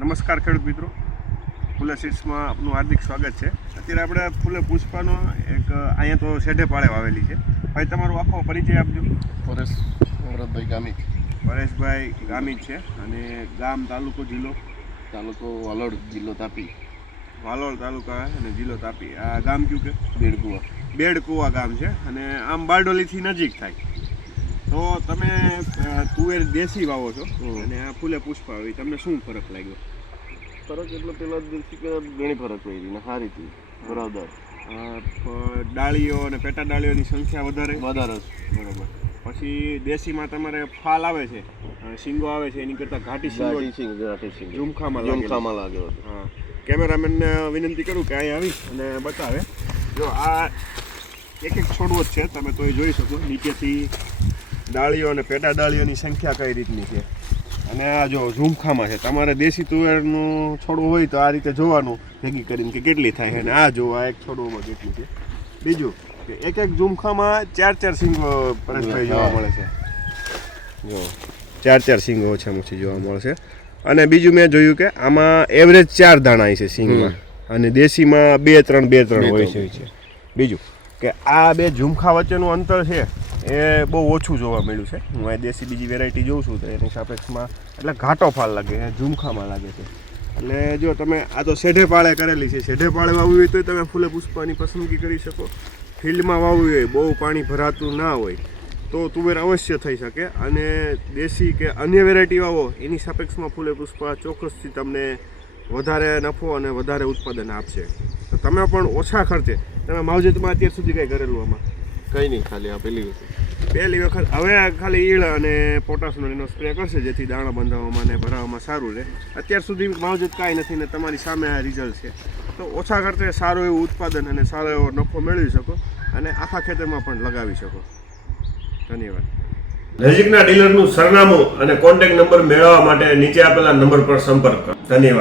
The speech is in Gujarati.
નમસ્કાર ખેડૂત મિત્રો, ફૂલે સીડ્સમાં આપનું હાર્દિક સ્વાગત છે. અત્યારે આપણે ફૂલે પુષ્પાનો એક અહીંયા તો શેઢે પાળે વાવેલી છે. ભાઈ તમારો આખો પરિચય આપજો. પરેશ અમરતભાઈ ગામિત. પરેશભાઈ ગામિત છે અને ગામ તાલુકો જિલ્લો વાલોડ, જિલ્લો તાપી. વાલોડ તાલુકા અને જિલ્લો તાપી. આ ગામ કયું કે બેડકુવા. બેડકુવા ગામ છે અને આમ બારડોલીથી નજીક થાય. તો તમે તુવેર દેશી વાવો છો અને આ ફૂલે પુષ્પા આવી, તમને શું ફરક લાગ્યો? ફરક એટલે પેલા દિવસથી ઘણી ફરક પડી ને સારી હતી. બરાબર. ડાળીઓ અને પેટા ડાળીઓની સંખ્યા વધારે બરાબર. પછી દેશીમાં તમારે ફાલ આવે છે, શીંગો આવે છે, એની કરતાં ઘાટી શીંગો ઝુમખામાં લાગ્યો હતો. હા, કેમેરામેનને વિનંતી કરું કે અહીં આવી અને બતાવે. જો આ એક છોડવો જ છે, તમે તો એ જોઈ શકો. નીચેથી ડાળીઓ અને પેટા ડાળીઓની સંખ્યા કઈ રીતની છે અને આ જો ઝુમખામાં છે. તમારે દેશી તુવેરનું છોડવું હોય તો આ રીતે જોવાનું ભેગી કરીને કે કેટલી થાય છે અને આ જો આ એક છોડવામાં કેટલી છે. બીજું કે એક ઝુમખામાં ચાર શીંગો પરેશભાઈ જોવા મળે છે. જો ચાર શીંગો ઓછામાં ઓછી જોવા મળે છે. અને બીજું મેં જોયું કે આમાં એવરેજ 4 દાણા છે શીંગમાં અને દેશીમાં 2-3 હોય છે. બીજું કે આ બે ઝુમખા વચ્ચેનું અંતર છે એ બહુ ઓછું જોવા મળ્યું છે. હું આ દેશી બીજી વેરાયટી જોઉં છું તો એની સાપેક્ષમાં એટલે ઘાટો ફાલ લાગે છે, ઝુમખામાં લાગે છે. એટલે જો તમે આ તો શેઢે પાળે કરેલી છે. શેઢે પાળે વાવવી હોય તો તમે ફૂલે પુષ્પાની પસંદગી કરી શકો. ફિલ્ડમાં વાવવી હોય, બહુ પાણી ભરાતું ના હોય તો તુવેર અવશ્ય થઈ શકે. અને દેશી કે અન્ય વેરાયટી વાવો એની સાપેક્ષમાં ફૂલે પુષ્પા ચોક્કસથી તમને વધારે નફો અને વધારે ઉત્પાદન આપશે. તો તમે પણ ઓછા ખર્ચે તમે માવજતમાં અત્યાર સુધી કંઈ કરેલું આમાં? કંઈ નહીં, ખાલી આ પહેલી વખત. હવે ખાલી ઈળ અને પોટાશનો એનો સ્પ્રે કરશે જેથી દાણા બાંધવામાં અને ભરાવામાં સારું રહે. અત્યાર સુધી માવજત કાંઈ નથી ને તમારી સામે આ રિઝલ્ટ છે. તો ઓછા ખર્ચે સારું એવું ઉત્પાદન અને સારો એવો નફો મેળવી શકો અને આખા ખેતરમાં પણ લગાવી શકો. ધન્યવાદ. નજીકના ડીલરનું સરનામું અને કોન્ટેક્ટ નંબર મેળવવા માટે નીચે આપેલા નંબર પર સંપર્ક કરો. ધન્યવાદ.